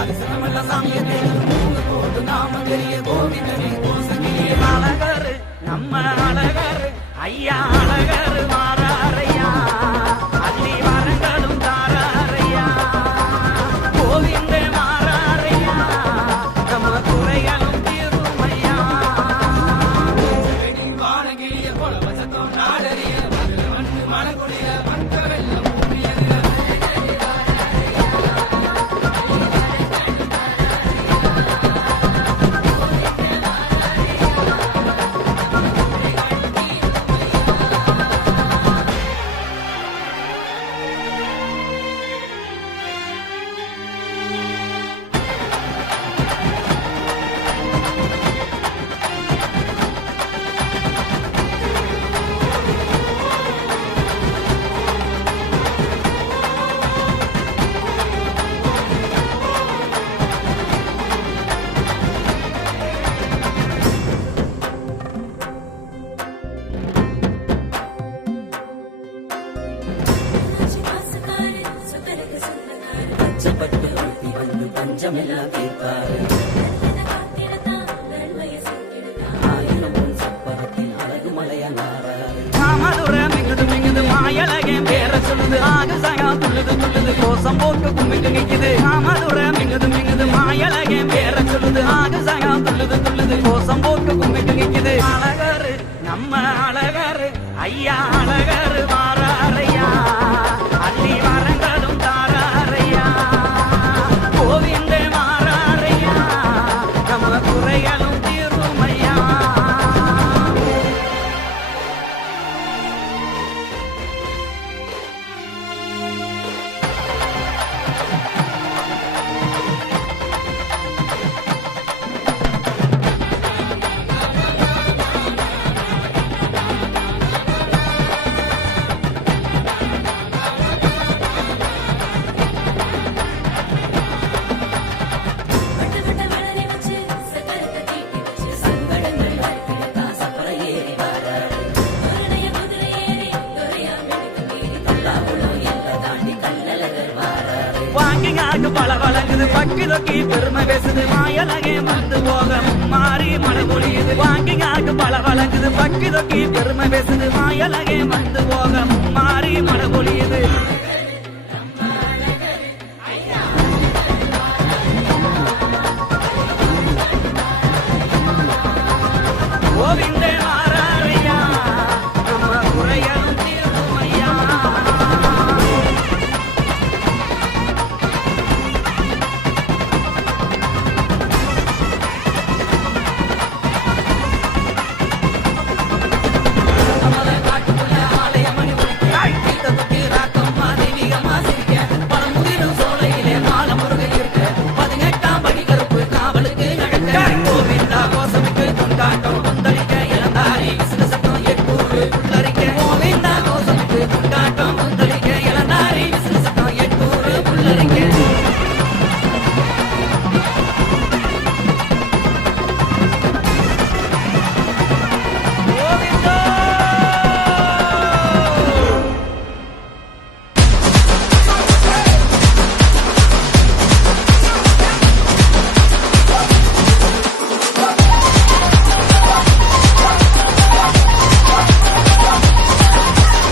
தரிசனமெல்லாம் சாமியை தேடுது மூணு போட்டு நாம தெரிய கோவிந்தனே கோசகிரியே அழகரு நம்ம அழகரு ஐயா அழகரு மாறாரையா அள்ளி வரங்களும் தாராரையா கோவிந்தே மாறாரையா நம்ம குறைகளும் தீருமையா வானகிரிய போல வசத்தோம் நாடறிய மண்ணு மனக்குடிய மண்ட வெள்ளம் பஞ்சமெல்லாம் தீர்ப்பாரு ஆயிரம் பொன் சப்பரத்தில் அழகு மலையனாராரு மாமதுரம் மிங்குது மாயலகே பேர சொல்லுது ஆக சகா துள்ளுது துள்ளுது கோசம் போட்டு கும்பிட்டு நிக்குது மாமதுரம் மிங்குது மாயலகே பேர சொல்லுது ஆக சகா துள்ளுது துள்ளுது கோசம் போட்டு கும்பிட்டு நிக்குது அழகரு நம்ம அழகரு ஐயா அழகரு மாறாரையா அள்ளி வரங்களும் தாராரையா கோவிந்தே மாறாரையா நம்ம குறைகளும் தீருமையா பல வழங்குது பக்கி தொக்கி பெருமை பேசுது மாயலகே வந்து போக மாறி மழை பொழியுது வாங்கிங்காக்கு பல வழங்குது பக்கி தொக்கி பெருமை பேசுது மாயலகே வந்து போக மாறி மழை பொழியுது கோவிந்தே